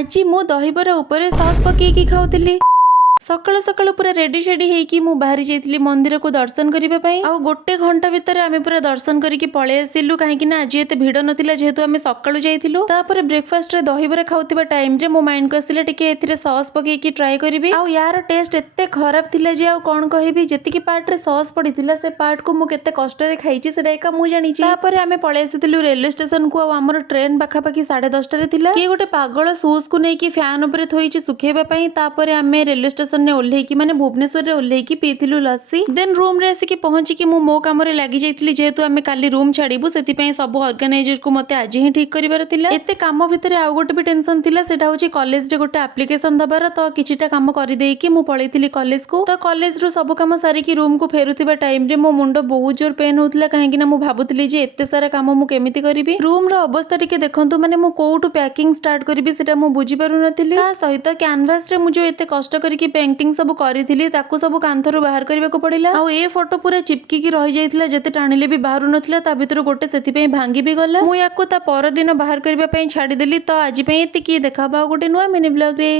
आज मो दहीबरा उपरे सॉस पकेकी खाउतिली। सकाळु सकाळु पूरा रेडी शेडी हेकी मु बाहरी जाइतिली मंदिर को दर्शन करिबा पई। आ गोटे घंटा भितर आमे पूरा दर्शन करिकी पळे आसिलु काहेकि ना आज एते भिड़ नथिला जेहेतु आमे सकाळु जाइतिलु। तापर ब्रेकफास्ट रे दहीबरा खाउतिबा टाइम रे मो माइंड को आसिला टिके एथिरे सॉस पकेकी ट्राई करिबी। आ यार टेस्ट एते खराब थिला जे आ कोन कहिबी जेतिकी पार्ट रे सॉस पडिथिला से पार्ट को मु केते कष्ट रे खाइची सेडा एका मु जानिची। तापर आमे पळे आसितिलु रेलवे स्टेशन को आ हमर ट्रेन पाखा पाखी 10:30 रे थिला। के गोटे पागल शूज को नेकी फैन ऊपर थोइची सुखेबा पई। तापर आमे रेलवे स्टेशन ने ओल्हेकी माने भुवनेश्वर रे ओल्हेकी पीथिलु लस्सी। देन रूम रे आसिकी पहुंची मु मो काम रे लागि जाइतिली जेहेतु आमे काली रूम छाड़ीबु सेति पई सब ऑर्गेनाइजर को मते आज ही ठीक करिवार थिला। एते काम भितरे आ गोटे भी टेंशन थिला सेटा होची कॉलेज रे गोटे एप्लीकेशन दबार। तो किछिटा काम करि देकी मु पळैतिली कॉलेज को। तो कॉलेज रो सब काम सारी की रूम को फेरुथिबा टाइम रे मो मुंडो बहुत जोर पेन होतला काहेकि ना मु भाबुतिली जे एते सारा काम मु केमिति करिबी। रूम रो अवस्था टिके देखंतु माने मु कोउटु पैकिंग स्टार्ट करिबी सेटा मु बुझी पारु नथिली। ता सहित कैनवास रे मु जो एते कष्ट करिकी पेंटिंग सब करिथिली ताकू सब कांथरु बाहर करबा को पड़िला। आ ए फोटो पूरा चिपकी की रहि जाइथिला जेते टाणिले भी बाहरु नथिला। ता भितर गोटे सेति पई भांगी भी गला। मु याकू ता पर दिन बाहर करबा पई छाडी देली। तो आज पई एति की देखाबा गोटे नुवा मिनी ब्लॉग रे।